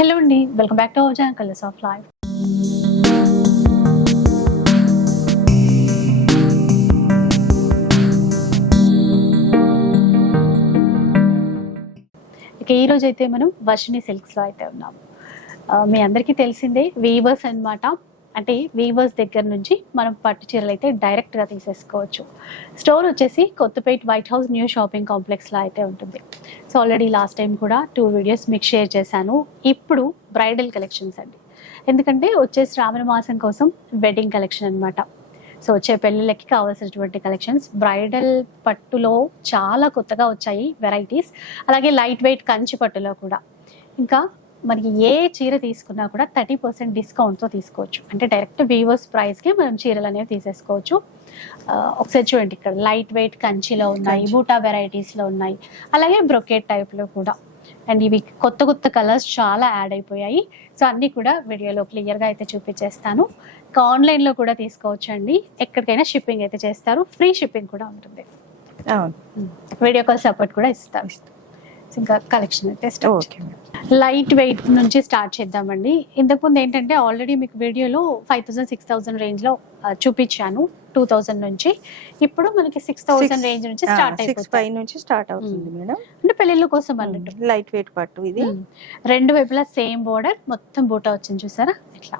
Hello అండి welcome back to Oja colours of life ఇక ఈ అయితే మనం వర్షిని సిల్క్స్లో అయితే ఉన్నాము మీ అందరికీ తెలిసిందే వీవర్స్ అన్నమాట. అంటే వీవర్స్ దగ్గర నుంచి మనం పట్టు చీరలు అయితే డైరెక్ట్గా తీసేసుకోవచ్చు. స్టోర్ వచ్చేసి Kothapet white house new shopping కాంప్లెక్స్లో అయితే ఉంటుంది. సో ఆల్రెడీ లాస్ట్ టైం కూడా టూ వీడియోస్ మీకు షేర్ చేశాను. ఇప్పుడు బ్రైడల్ కలెక్షన్స్ అండి. ఎందుకంటే వచ్చే శ్రావణ మాసం కోసం వెడ్డింగ్ కలెక్షన్ అన్నమాట. సో వచ్చే పెళ్ళిళ్ళకి కావాల్సినటువంటి కలెక్షన్స్ బ్రైడల్ పట్టులో చాలా కొత్తగా వచ్చాయి వెరైటీస్ అలాగే లైట్ వెయిట్ కంచి పట్టులో కూడా. ఇంకా మనకి ఏ చీర తీసుకున్నా కూడా థర్టీ పర్సెంట్ డిస్కౌంట్తో తీసుకోవచ్చు. అంటే డైరెక్ట్ వీవర్స్ ప్రైస్కి మనం చీరలు అనేవి తీసేసుకోవచ్చు. ఒకసారి చూడండి ఇక్కడ లైట్ వెయిట్ కంచిలో ఉన్నాయి. బూటా వెరైటీస్లో ఉన్నాయి. అలాగే బ్రొకెట్ టైప్లో కూడా. అండ్ ఇవి కొత్త కొత్త కలర్స్ చాలా యాడ్ అయిపోయాయి. సో అన్నీ కూడా వీడియోలో క్లియర్గా అయితే చూపించేస్తాను. ఇంకా ఆన్లైన్లో కూడా తీసుకోవచ్చు అండి ఎక్కడికైనా షిప్పింగ్ అయితే చేస్తారు. ఫ్రీ షిప్పింగ్ కూడా ఉంటుంది. అవును. వీడియో కాల్ సపోర్ట్ కూడా ఇస్తాం సో ఇంకా కలెక్షన్ అయితే స్టార్ట్ లైట్ వెయిట్ నుంచి స్టార్ట్ చేద్దామండి. ఇంతకుముందు ఏంటంటే ఆల్రెడీ మీకు వీడియోలో ఫైవ్ థౌసండ్ సిక్స్ థౌసండ్ రేంజ్లో చూపించాను టూ థౌసండ్ నుంచి. ఇప్పుడు మనకి సిక్స్ థౌసండ్ రేంజ్ నుంచి స్టార్ట్ సిక్స్ అయిపోతుంది ఫైవ్ నుంచి స్టార్ట్ అవుతుంది మేడం. అంటే పెళ్ళిళ్ళ కోసం అన్నట్టు. లైట్ వెయిట్ పట్టు ఇది. ఉమ్. రెండు వైపులా సేమ్ బోర్డర్ మొత్తం బూటా వచ్చింది చూసారా? ఇట్లా.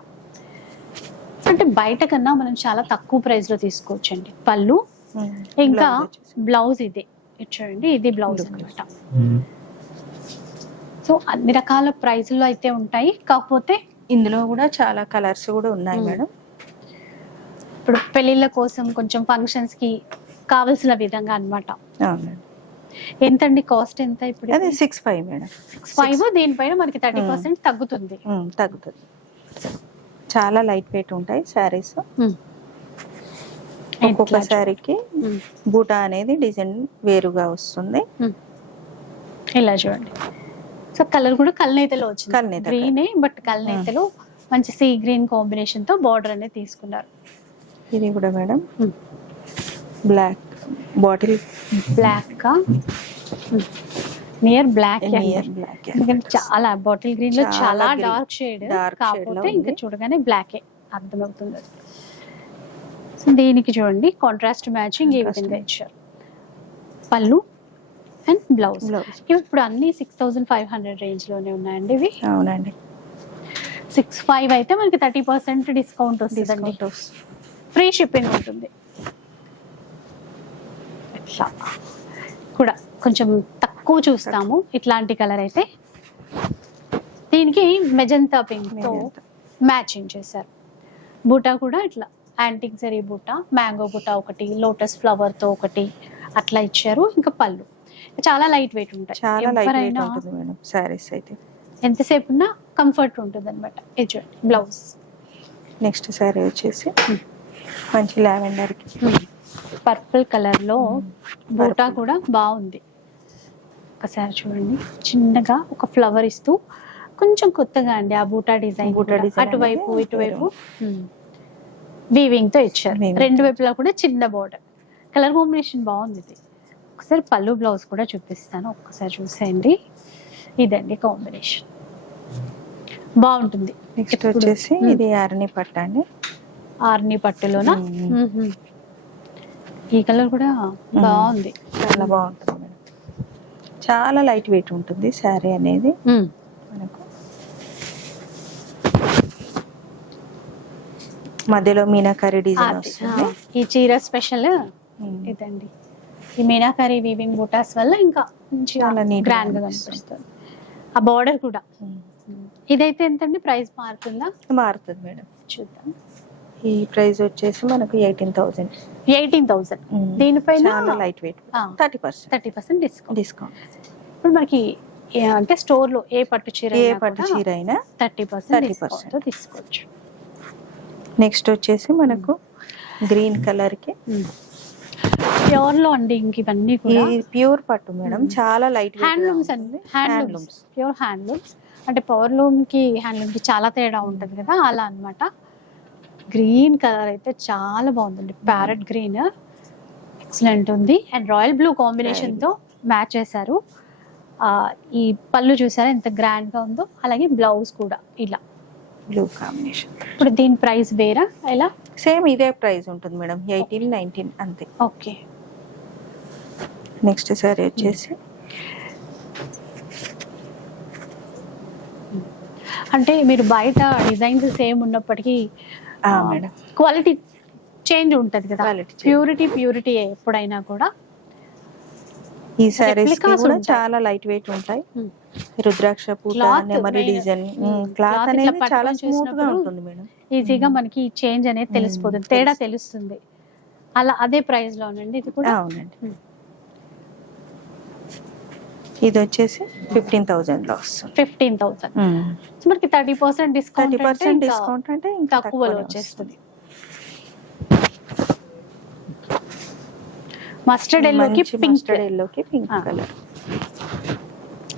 అంటే బయట కన్నా మనం చాలా తక్కువ ప్రైస్లో తీసుకోవచ్చండి. పళ్ళు. ఇంకా. బ్లౌజ్ ఇది. చూడండి ఇది బ్లౌజ్. అనమాట సో అన్ని రకాల ప్రైజుల్లో అయితే ఉంటాయి. కాకపోతే ఇందులో కూడా చాలా కలర్స్ కూడా ఉన్నాయి. మేడం. ఇప్పుడు పెళ్ళిళ్ళ కోసం కొంచెం ఫంక్షన్స్కి కావలసిన విధంగా అన్నమాట. అవును మేడం. ఎంతండి కాస్ట్ ఎంత ఇప్పుడు? అదే సిక్స్ ఫైవ్ మేడం. ఫైవ్ దీనిపైన మనకి థర్టీ. పర్సెంట్ తగ్గుతుంది. తగ్గుతుంది. చాలా లైట్ వెయిట్ ఉంటాయి శారీస్. ఒక్కొక్క శారీకి. బూటా అనేది డిజైన్ వేరుగా వస్తుంది. ఇలా చూడండి సో కలర్ కూడా కల్నేతలో వచ్చింది. గ్రీన్ బట్ కల్నేతలో మంచి సీ గ్రీన్ కాంబినేషన్తో బార్డర్ అనేది తీసుకున్నారు. ఇది కూడా మేడం. బ్లాక్ బాటిల్ బ్లాక్గా నియర్ బ్లాక్ నియర్ బ్లాక్ చాలా బాటిల్ గ్రీన్లో చాలా. డార్క్ షేడ్ కాకపోతే ఇంకా. చూడగానే బ్లాకే అర్థమవుతుంది. దీనికి చూడండి కాంట్రాస్ట్ మ్యాచింగ్ Contrast విధంగా ఇచ్చారు. పళ్ళు అండ్ బ్లౌజ్. ఇప్పుడు అన్ని సిక్స్ థౌసండ్ ఫైవ్ హండ్రెడ్ రేంజ్లోనే ఉన్నాయండి ఇవి. అవునండి. సిక్స్ ఫైవ్ అయితే మనకి థర్టీ పర్సెంట్ డిస్కౌంట్ వస్తుంది. ఫ్రీ షిప్పింగ్ ఉంటుంది. ఇట్లా. కూడా కొంచెం తక్కువ చూస్తాము. ఇట్లాంటి కలర్ అయితే. దీనికి మెజంతా పింక్. మ్యాచింగ్ చేశారు. బూటా కూడా ఇట్లా. యాంటిక్ జరీ బూటా మ్యాంగో బూటా ఒకటి లోటస్ ఫ్లవర్తో ఒకటి. అట్లా ఇచ్చారు. ఇంకా పళ్ళు. చాలా లైట్ వెయిట్ ఉంటాయి. చాలా లైట్ వెయిట్ ఎవరైనా ఉంటుంది మేడం. శారీస్ అయితే. ఎంతసేపు ఉన్నా కంఫర్ట్ ఉంటుంది అనమాట ఇది చూడండి బ్లౌజ్ నెక్స్ట్ శారీ వచ్చేసి మంచి లావెండర్కి. పర్పుల్ కలర్లో బూటా Purple. కూడా బాగుంది. ఒకసారి చూడండి. చిన్నగా ఒక ఫ్లవర్ ఇస్తూ కొంచెం కొత్తగా అండి ఆ బూటా డిజైన్ బూటా అటువైపు ఇటువైపు. వీవింగ్తో ఇచ్చారు. రెండు. వైపులా కూడా చిన్న బోర్డర్ కలర్ కాంబినేషన్ బాగుంది ఇది. ఒకసారి పళ్ళు బ్లౌజ్ కూడా చూపిస్తాను. ఒక్కసారి చూసేయండి. ఇదండి కాంబినేషన్. బాగుంటుంది. నెక్స్ట్ వచ్చేసి. ఇది అరణి పట్టు అండి. ఆర్ని పట్టులోనా. ఈ కలర్ కూడా బాగుంది. చాలా బాగుంటుంది మేడం. చాలా లైట్ వెయిట్ ఉంటుంది శారీ అనేది. మనకు. మధ్యలో మీనాకరీ డిజైన్ వస్తుంది. ఈ చీర స్పెషల్. ఇదండి. ఈ మీనాకరీ వీవింగ్ బూటాస్ వల్ల ఇంకా గ్రాండ్గా. కనిపిస్తుంది. ఆ బార్డర్ కూడా. ఇదైతే ఎంతండి? ప్రైస్ మారుతుందా? మారుతుంది మేడం. చూద్దాం. ఈ ప్రైస్ వచ్చేసి మనకు ఎయిటీన్ థౌసండ్. Eighteen thousand. దీనిపైన light weight thirty percent. Thirty percent discount discount ఇప్పుడు మనకి అంటే స్టోర్లో ఏ పట్టు చీర ఏ పట్టు చీర అయినా థర్టీ పర్సెంట్ 30% డిస్కౌంట్ తీసుకోవచ్చు. నెక్స్ట్ వచ్చేసి మనకు గ్రీన్ కలర్కి ప్యూర్లో అండి ఇంక ఇవన్నీ కూడా. ప్యూర్ పట్టు మేడం. చాలా లైట్ హ్యాండ్లూమ్స్ అండి. హ్యాండ్లూమ్స్ ప్యూర్ హ్యాండ్లూమ్స్ అంటే పవర్లూమ్కి హ్యాండ్లూమ్కి చాలా తేడా ఉంటుంది కదా అలా అన్నమాట. గ్రీన్ కలర్ అయితే చాలా బాగుందండి. ప్యారెట్ గ్రీన్ ఎక్సలెంట్ ఉంది. అండ్ రాయల్ బ్లూ కాంబినేషన్తో మ్యాచ్ చేశారు. ఆ, ఈ పళ్ళు చూసారా ఎంత గ్రాండ్గా ఉందో? అలాగే బ్లౌజ్ కూడా ఇలా. బ్లూ కాంబినేషన్ ఇప్పుడు దీని ప్రైస్ వేరా? ఎలా? సేమ్ ఇదే ప్రైస్ ఉంటుంది మేడం ఎయిటీన్ నైన్టీన్ అంతే. ఓకే నెక్స్ట్ సారీ వచ్చేసి. అంటే మీరు బయట డిజైన్స్ సేమ్ ఉన్నప్పటికీ మేడం. క్వాలిటీ చేంజ్ ఉంటది కదా. Change. ప్యూరిటీ ప్యూరిటీ ఎప్పుడైనా కూడా. ఈ సారీస్ కూడా. చాలా లైట్ వెయిట్ ఉంటాయి. Hmm. రుద్రాక్ష పూత Cloth నెమరి డిజైన్. Hmm. క్లాత్ Cloth అనేది చాలా స్మూత్గా ఉంటుంది మేడం. ఈజీగా. మనకి చేంజ్ అనేది. తెలిసిపోతుంది. తేడా తెలుస్తుంది. అలా అదే ప్రైస్ లోనండి ఇది కూడా అవునండి. ఇది వచ్చేసి ఫిఫ్టీన్ థౌజండ్లో వస్తుంది. ఫిఫ్టీన్ థౌసండ్ మనకి thirty percent discount thirty percent discount అంటే ఇంకా తక్కువలో వచ్చేస్తుంది. మస్టర్డ్ ఎల్లోకి పింక్ మస్టర్డ్ ఎల్లోకి పింక్. కలర్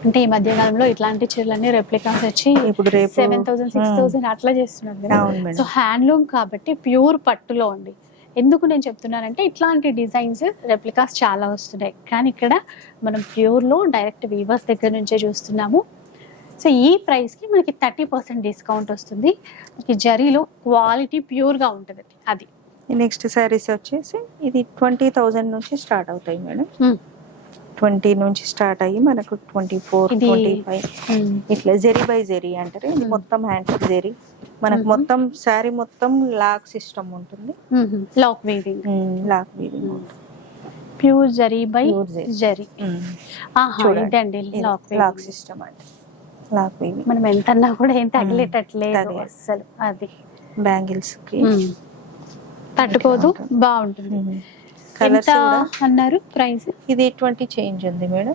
అంటే ఈ మధ్య కాలంలో ఇట్లాంటి చీరలన్నీ రెప్లికాస్ వచ్చి ఇప్పుడు రేపు సెవెన్ థౌసండ్ సిక్స్ థౌసండ్ అట్లా చేస్తున్నారు కదా. సో హ్యాండ్లూమ్ కాబట్టి ప్యూర్ పట్టులో అండి. ఎందుకు నేను చెప్తున్నానంటే ఇట్లాంటి డిజైన్స్ రెప్లికాస్ చాలా వస్తున్నాయి. కానీ ఇక్కడ మనం ప్యూర్లో డైరెక్ట్ వీవర్స్ దగ్గర నుంచే చూస్తున్నాము. సో ఈ ప్రైస్కి మనకి థర్టీ పర్సెంట్ డిస్కౌంట్ వస్తుంది. మనకి జరీలో క్వాలిటీ ప్యూర్గా ఉంటుంది అది. నెక్స్ట్ సారీస్ వచ్చేసి ఇది ట్వంటీ థౌజండ్ నుంచి స్టార్ట్ అవుతాయి మేడం. Hmm. ట్వంటీ నుంచి స్టార్ట్ అయ్యి మనకు ట్వంటీ ఫోర్ ట్వంటీ ఫైవ్. ఇట్లా జెరీ బై జెరీ అంటారు ఇది. మొత్తం హ్యాండ్ జెరీ. మనకు. మొత్తం శారీ మొత్తం లాక్ సిస్టమ్ ఉంటుంది. Lock weaving. Lock weaving pure zari by zari. ఇదండి లాక్ లాక్ సిస్టమ్ అంటే లాక్ వీవింగ్. మనం ఎంత అన్నా కూడా ఏం తగిలేటట్లేదు తగిలే. అసలు అది. బ్యాంగిల్స్కి. తట్టుకోదు. బాగుంటుంది. ఎంత అన్నారు ప్రైస్? ఇది ట్వంటీ చేంజ్ ఉంది madam.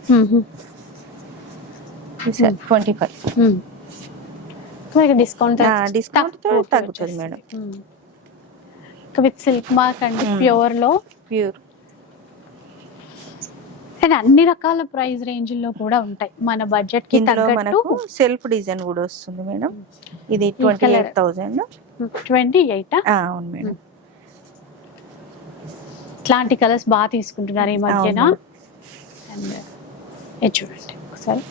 Twenty five. Discount discount తగ్గుతుంది మేడం. విత్ సిల్క్ మార్క్ అండి. ప్యూర్లో ప్యూర్. అండ్ అన్ని రకాల ప్రైస్ రేంజ్లో కూడా ఉంటాయి. మన బడ్జెట్కి ఇందులో తగ్గట్టు మనకు సెల్ఫ్ డిజైన్ కూడా వస్తుంది మేడం. ఇది twenty. Eight thousand. Twenty eight? అవును మేడం. ఇట్లాంటి కలర్స్ బాగా తీసుకుంటున్నారు ఈ మధ్యన. అండ్ ఇది చూడండి ఒకసారి.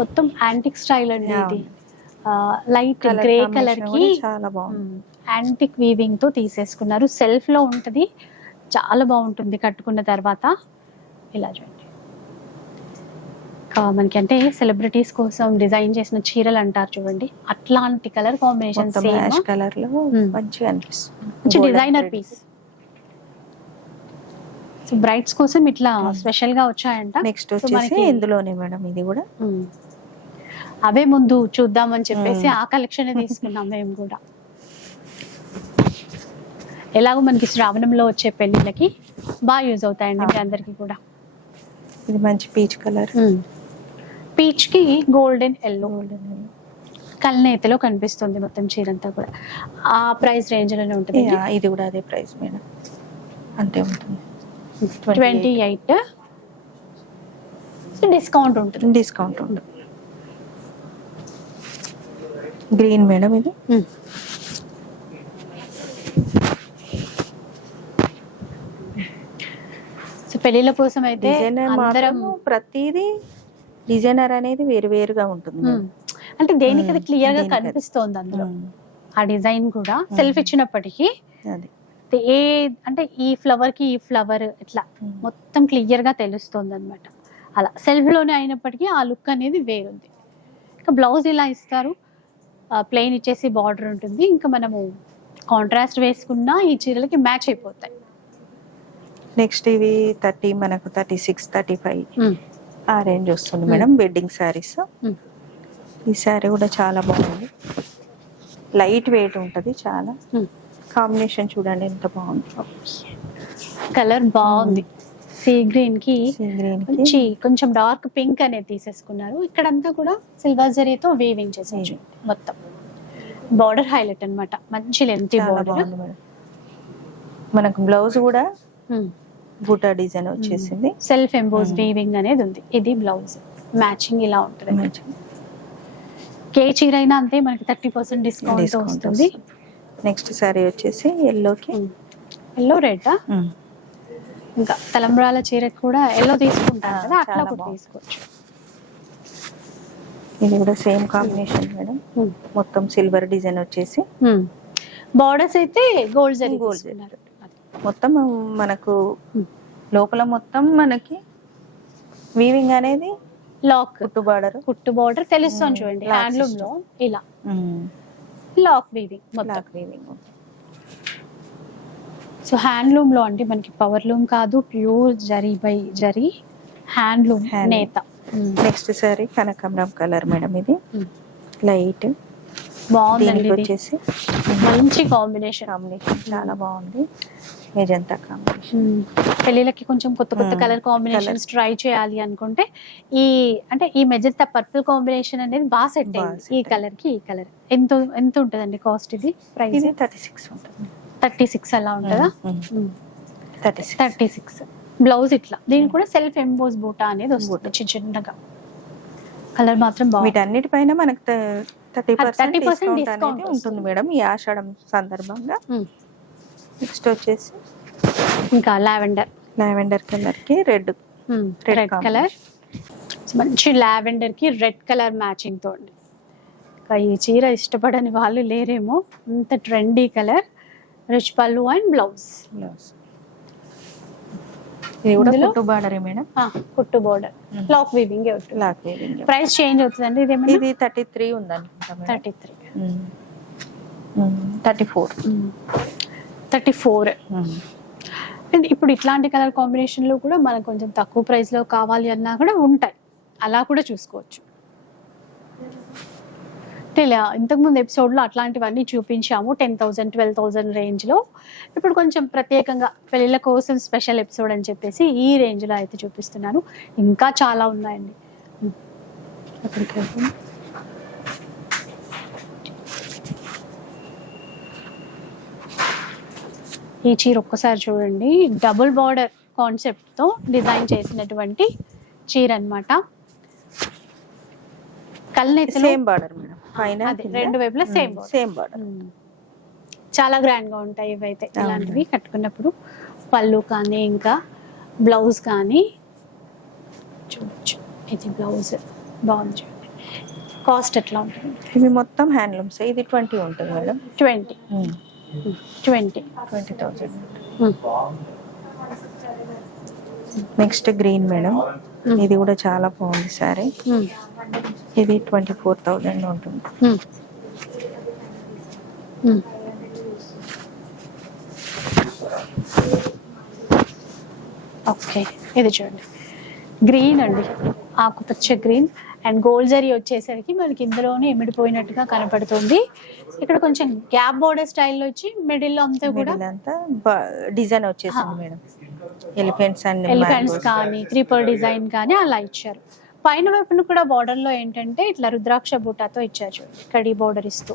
మొత్తం యాంటిక్ స్టైల్ అండి ఇది. లైట్ గ్రే కలర్కి చాలా బాగుంది. యాంటిక్ వీవింగ్తో తీసేసుకున్నారు. సెల్ఫ్లో ఉంటది. చాలా బాగుంటుంది కట్టుకున్న తర్వాత. ఇలా చూడండి. మనకి అంటే సెలబ్రిటీస్ కోసం డిజైన్ చేసిన చీరలు అంటారు చూడండి. అట్లాంటి కలర్ కాంబినేషన్ కలర్లో Hmm. మంచిగా అనిపిస్తుంది. మంచి డిజైనర్. పీస్ సో బ్రైట్స్ కోసం ఇట్లా స్పెషల్గా వచ్చాయంట. నెక్స్ట్ వచ్చేసి ఇందులోనే మేడం ఇది కూడా. ఉమ్. అవే ముందు చూద్దామని చెప్పేసి ఉమ్. ఆ కలెక్షన్ తీసుకున్నాం మేము కూడా. ఎలాగో మనకి శ్రావణంలో వచ్చే పెళ్ళిళ్ళకి బాగా యూజ్ అవుతాయండి మీ అందరికి కూడా. ఇది మంచి పీచ్ కలర్ పీచ్కి గోల్డెన్ ఎల్లో. కల్నేతలో కనిపిస్తుంది మొత్తం చీరంతా కూడా. ఆ ప్రైస్ రేంజ్లోనే ఉంటుంది ఇది కూడా అదే ప్రైస్ మేడం. అంతే ఉంటుంది. Twenty eight. డిస్కౌంట్ ఉంటుంది. డిస్కౌంట్ ఉంటుంది. గ్రీన్ మేడం ఇది. సో పెళ్ళిళ్ళ కోసం అయితే అందరం ప్రతిదీ డిజైనర్ అనేది వేరు వేరుగా ఉంటుంది అంటే దేనికి అది క్లియర్గా. కనిపిస్తోంది అందులో? ఆ డిజైన్ కూడా సెల్ఫ్ ఇచ్చినప్పటికీ అది. ఏ అంటే ఈ ఫ్లవర్కి ఈ ఫ్లవర్ ఇట్లా. మొత్తం క్లియర్గా తెలుస్తుంది అనమాట అలా సెల్ఫ్లోనే అయినప్పటికీ ఆ లుక్ అనేది వేరుంది. ఇంకా బ్లౌజ్ ఇలా ఇస్తారు. ప్లెయిన్ ఇచ్చేసి బార్డర్ ఉంటుంది. ఇంకా మనము కాంట్రాస్ట్ వేసుకున్నా ఈ చీరలకి మ్యాచ్ అయిపోతాయి. నెక్స్ట్ ఇవి థర్టీ మనకు థర్టీ సిక్స్ థర్టీ ఫైవ్ ఆ రేంజ్ వస్తుంది మేడం వెడ్డింగ్ శారీస్. ఈ శారీ కూడా చాలా బాగుంది. లైట్ వెయిట్ ఉంటుంది చాలా. కాంబినేషన్ చూడండి ఎంత బాగుంది కలర్ బాగుంది. సీ గ్రీన్కి మంచి కొంచెం డార్క్ పింక్ అనేది తీసేసుకున్నారు. ఇక్కడంతా కూడా సిల్వర్ జరీతో వీవింగ్ చేసేయచ్చు మొత్తం. బార్డర్ హైలైట్ అన్నమాట. మంచి లెంత్ బార్డర్ బాగుంది మనకు బ్లౌజ్ కూడా బూటా డిజైన్ వచ్చేసింది. Self emboss. వీవింగ్ అనేది ఉంది. ఇది బ్లౌజ్ మ్యాచింగ్ ఇలా ఉంటుంది. కే చీర అయినా అంతే మనకి థర్టీ పర్సెంట్ డిస్కౌంట్ వస్తుంది. నెక్స్ట్ శారీ వచ్చేసి ఎల్లోకి ఎల్లో రెడ్ ఇంకా తలంబ్రాల చీరకు కూడా ఎల్లో తీసుకుంటారు కదా అట్లా కూడా. తీసుకోవచ్చు. ఇది కూడా సేమ్ కాంబినేషన్ మేడం మొత్తం సిల్వర్ డిజైన్ వచ్చేసి. బార్డర్స్ అయితే గోల్డ్ జరీ అది. మొత్తం మనకు Hmm. లోపల మొత్తం మనకి వీవింగ్ అనేది లాక్ కుట్టు బార్డర్ కుట్టు బార్డర్ తెలుస్తుంది Hmm, చూడండి. హ్యాండ్లూమ్లో ఇలా. లాక్ వీవింగ్ మొత్తం. బ్లాక్ వీవింగ్ సో హ్యాండ్లూమ్లో అంటే మనకి పవర్ లూమ్ కాదు pure zari by zari handloom. నేత. నెక్స్ట్ సారీ కనకాంబరం కలర్ మేడం ఇది. Hmm. లైట్ దీనికి ఇది. వచ్చేసి మంచి కాంబినేషన్ కాంబినేషన్ చాలా బాగుంది. మెజంతా కాంబినేషన్ పెళ్ళిళ్ళకి కొంచెం కొత్త కొత్త. కలర్ కాంబినేషన్స్ ట్రై చేయాలి అనుకుంటే ఈ అంటే ఈ మెజంతా పర్పుల్ కాంబినేషన్ అనేది బాగా సెట్ అయింది. ఈ కలర్కి ఈ కలర్ ఎంత ఎంత ఉంటుందండి కాస్ట్ ఇది? ప్రైస్ ఇది థర్టీ సిక్స్ ఉంటుంది. థర్టీ సిక్స్ అలా ఉంటుందా? Thirty six thirty six blouse ఇట్లా. దీనికి కూడా సెల్ఫ్ ఎంబోస్ బూటా అనేది వస్తుంది చిన్న చిన్నగా. కలర్ మాత్రం బాగుంది వీటన్నిటిపైన మనకు థర్టీ 30% పర్సెంట్ డిస్కౌంట్ ఉంటుంది. మేడం ఈ ఆషాఢం సందర్భంగా. నెక్స్ట్ వచ్చేసి ఇంకా లావెండర్. లావెండర్ కలర్కి రెడ్. Red colour. మంచి లావెండర్కి రెడ్ కలర్ మ్యాచింగ్తో ఉంది ఇంకా ఈ చీర ఇష్టపడని వాళ్ళు లేరేమో అంత trendy colour. Rich pallu and blouse. Blouse. ఇది కూడా? కుట్టు బార్డరే మేడం? కుట్టు border. Lock weaving lock weaving price change అవుతుందండి ఇదేమన్నా ఇది thirty three madam. Thirty three thirty four thirty four. And ఇప్పుడు ఇట్లాంటి కలర్ కాంబినేషన్లో కూడా మనకు కొంచెం తక్కువ ప్రైస్లో కావాలి అన్నా కూడా ఉంటాయి. అలా కూడా చూసుకోవచ్చు. అంటే ఇలా ఇంతకుముందు ఎపిసోడ్లో అట్లాంటివన్నీ చూపించాము టెన్ థౌజండ్ ట్వెల్వ్ థౌజండ్ రేంజ్లో. ఇప్పుడు కొంచెం ప్రత్యేకంగా పెళ్ళిళ్ళ కోసం స్పెషల్ ఎపిసోడ్ అని చెప్పేసి ఈ రేంజ్లో అయితే చూపిస్తున్నాను. ఇంకా చాలా ఉన్నాయండి. ఉమ్. ఈ చీర ఒక్కసారి చూడండి. డబుల్ బార్డర్ కాన్సెప్ట్తో డిజైన్ చేసినటువంటి చీర అన్నమాట. కల్నెత్తలు సేమ్ బార్డర్ మేడం. రెండు వైపులా border. Same border. చాలా గ్రాండ్గా ఉంటాయి ఇవైతే. ఇలాంటివి కట్టుకున్నప్పుడు. పళ్ళు కానీ ఇంకా బ్లౌజ్ కానీ చూడొచ్చు. ఇది బ్లౌజ్ బాగుంది చూడండి. కాస్ట్ ఎట్లా ఉంటుంది? ఇవి మొత్తం హ్యాండ్లూమ్స్. ఇది ట్వంటీ ఉంటుంది madam. Twenty. Twenty. Twenty thousand. Next green madam ఇది కూడా చాలా బాగుంది సారీ ఇది ట్వంటీ ఫోర్ థౌజండ్ ఉంటుంది ఓకే ఇది చూడండి. గ్రీన్ అండి. ఆకుపచ్చ గ్రీన్ అండ్ గోల్డ్ జరీ వచ్చేసరికి మనకి ఇందులోనే ఇమిడిపోయినట్టుగా కనపడుతుంది. ఇక్కడ కొంచెం గ్యాప్ బోర్డర్ స్టైల్లో వచ్చి మిడిల్ అంతా కూడా అంతా డిజైన్ వచ్చేసింది. మేడం. ఎలిఫెంట్స్ అండ్ ఎలిఫెంట్స్ కానీ క్రీపర్ డిజైన్ కానీ అలా ఇచ్చారు. పైన వైపున కూడా border లో ఏంటంటే ఇట్లా రుద్రాక్ష బూటాతో ఇచ్చారు చూడండి కడి బార్డర్ ఇస్తూ.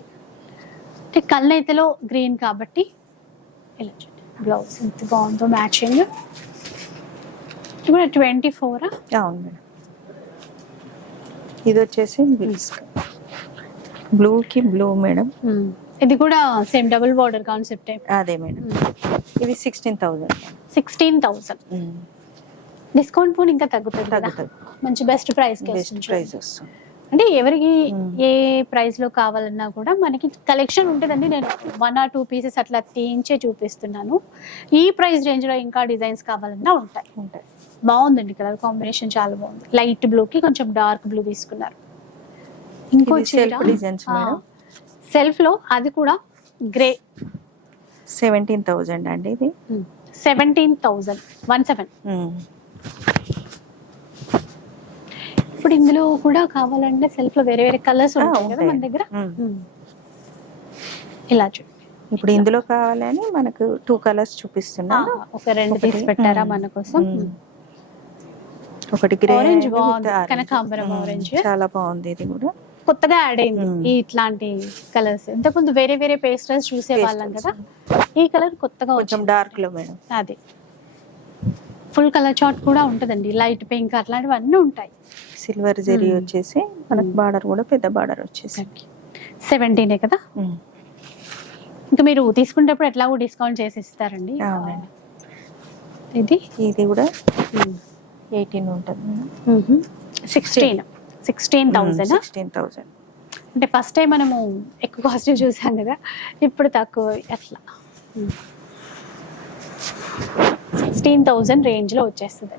అంటే కళ్ళైతలో గ్రీన్ కాబట్టి ఇలా బ్లౌజ్ ఎంత బాగుందో మ్యాచింగ్. ఇది కూడా ట్వంటీ ఫోరా? అవును మేడం. ఇది వచ్చేసి బ్లూ కి బ్లూ మేడం. ఇది కూడా సేమ్ డబుల్ బార్డర్ కాన్సెప్ట్ అదే మేడం. ఇది sixteen thousand. Sixteen thousand discount పోనీ ఇంకా తగ్గుతుంది తగ్గుతుంది. మంచి బెస్ట్ ప్రైస్ బెస్ట్ ప్రైస్ వస్తుంది. అంటే ఎవరికి. ఏ ప్రైస్లో కావాలన్నా కూడా మనకి కలెక్షన్ ఉంటుందండి. నేను వన్ ఆర్ టూ పీసెస్ అట్లా తీయించే చూపిస్తున్నాను. ఈ ప్రైస్ రేంజ్లో ఇంకా డిజైన్స్ కావాలన్నా ఉంటాయి. ఉంటాయి. బాగుందండి కలర్ కాంబినేషన్ చాలా బాగుంది. లైట్ బ్లూ కి కొంచెం డార్క్ బ్లూ తీసుకున్నారు. ఇంకో. సెల్ఫ్లో అది కూడా గ్రే. సెవెంటీన్ థౌజండ్ అండి ఇది. Seventeen thousand. One seven. ఇప్పుడు ఇందులో కూడా కావాలంటే సెల్ఫ్లో వేరే వేరే కలర్స్ ఉంటాయి కదా మన. దగ్గర. ఇలా చూడండి. ఇప్పుడు ఇందులో కావాలని మనకు టూ కలర్స్ చూపిస్తున్నాను. ఒక రెండు తీసి పెట్టారా. మన కోసం. ఒకటి గ్రే Orange బాగుంది. కనకాంబరం orange. చాలా బాగుంది ఇది కూడా. కొత్తగా యాడ్ అయింది ఇట్లాంటి కలర్స్ ఇంతకుముందు వేరే వేరే పేస్టల్స్ చూసే వాళ్ళం కదా. ఈ కలర్ కొత్తగా కొంచెం డార్క్లో మేడం. అది. ఫుల్ కలర్ చార్ట్ కూడా ఉంటుందండి. లైట్ పింక్ అట్లాంటివి అన్నీ ఉంటాయి సిల్వర్ జరీ. వచ్చేసి మనకు. బార్డర్ కూడా పెద్ద బార్డర్ వచ్చేసి. సెవెంటీనే కదా. ఇంకా మీరు తీసుకునేటప్పుడు ఎట్లాగో డిస్కౌంట్ చేసి ఇస్తారండి ఇది? ఇది కూడా. ఎయిటీన్ ఉంటుంది sixteen sixteen thousand sixteen thousand అంటే ఫస్ట్ టైం మనము ఎక్కువ కాస్ట్ చూసాం కదా ఇప్పుడు తక్కువ అట్లా. సిక్స్టీన్ థౌజండ్ రేంజ్లో వచ్చేస్తుంది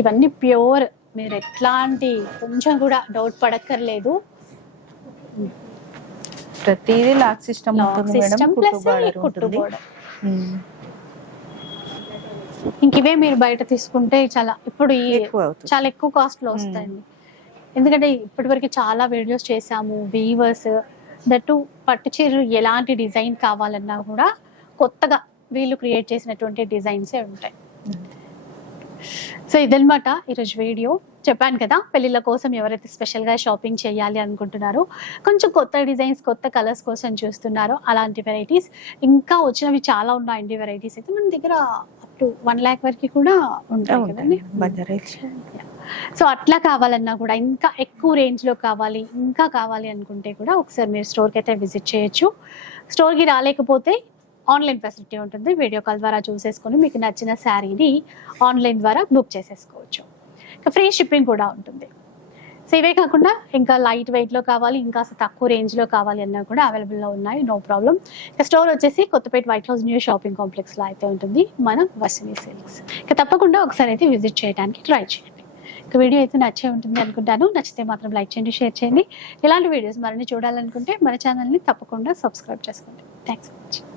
ఇవన్నీ ప్యూర్ మీరు ఎట్లాంటి కొంచెం కూడా డౌట్ పడక్కర్లేదు. ప్రతిదీ లాక్ సిస్టమ్ సిస్టమ్ ప్లస్ కుట్టు ఇంక ఇవే మీరు బయట తీసుకుంటే చాలా ఇప్పుడు ఈ చాలా ఎక్కువ కాస్ట్లో వస్తాయండి. ఎందుకంటే ఇప్పటివరకు చాలా వీడియోస్ చేసాము వీవర్స్ దట్టు పట్టు చీరలు ఎలాంటి డిజైన్ కావాలన్నా కూడా కొత్తగా వీళ్ళు క్రియేట్ చేసినటువంటి డిజైన్సే ఉంటాయి. సో ఇదనమాట ఈరోజు వీడియో చెప్పాను కదా పెళ్ళిళ్ళ కోసం ఎవరైతే స్పెషల్గా షాపింగ్ చేయాలి అనుకుంటున్నారో కొంచెం కొత్త డిజైన్స్ కొత్త కలర్స్ కోసం చూస్తున్నారో అలాంటి వెరైటీస్ ఇంకా వచ్చినవి చాలా ఉన్నాయండి వెరైటీస్ అయితే. మన దగ్గర టు వన్ ల్యాక్ వరకు కూడా ఉంటాయి కదండి. హిల్స్. సో అట్లా కావాలన్నా కూడా ఇంకా ఎక్కువ రేంజ్లో కావాలి ఇంకా కావాలి అనుకుంటే కూడా ఒకసారి మీరు స్టోర్కి అయితే విజిట్ చేయొచ్చు. స్టోర్కి రాలేకపోతే ఆన్లైన్ ఫెసిలిటీ ఉంటుంది. వీడియో కాల్ ద్వారా చూసేసుకొని మీకు నచ్చిన శారీని ఆన్లైన్ ద్వారా బుక్ చేసేసుకోవచ్చు. ఇంకా ఫ్రీ షిప్పింగ్ కూడా ఉంటుంది. సో ఇవే కాకుండా ఇంకా లైట్ వెయిట్లో కావాలి ఇంకా తక్కువ రేంజ్లో కావాలి అన్నా కూడా అవైలబుల్లో ఉన్నాయి నో ప్రాబ్లం ఇక స్టోర్ వచ్చేసి Kothapet white house new shopping కాంప్లెక్స్లో అయితే ఉంటుంది మన వసిని సిల్క్స్ ఇక తప్పకుండా ఒకసారి అయితే విజిట్ చేయడానికి ట్రై చేయండి. ఇక వీడియో అయితే నచ్చే ఉంటుంది అనుకుంటాను నచ్చితే మాత్రం లైక్ చేయండి షేర్ చేయండి. ఇలాంటి వీడియోస్ మరిన్ని చూడాలనుకుంటే మన ఛానల్ని తప్పకుండా సబ్స్క్రైబ్ చేసుకోండి. Thanks for watching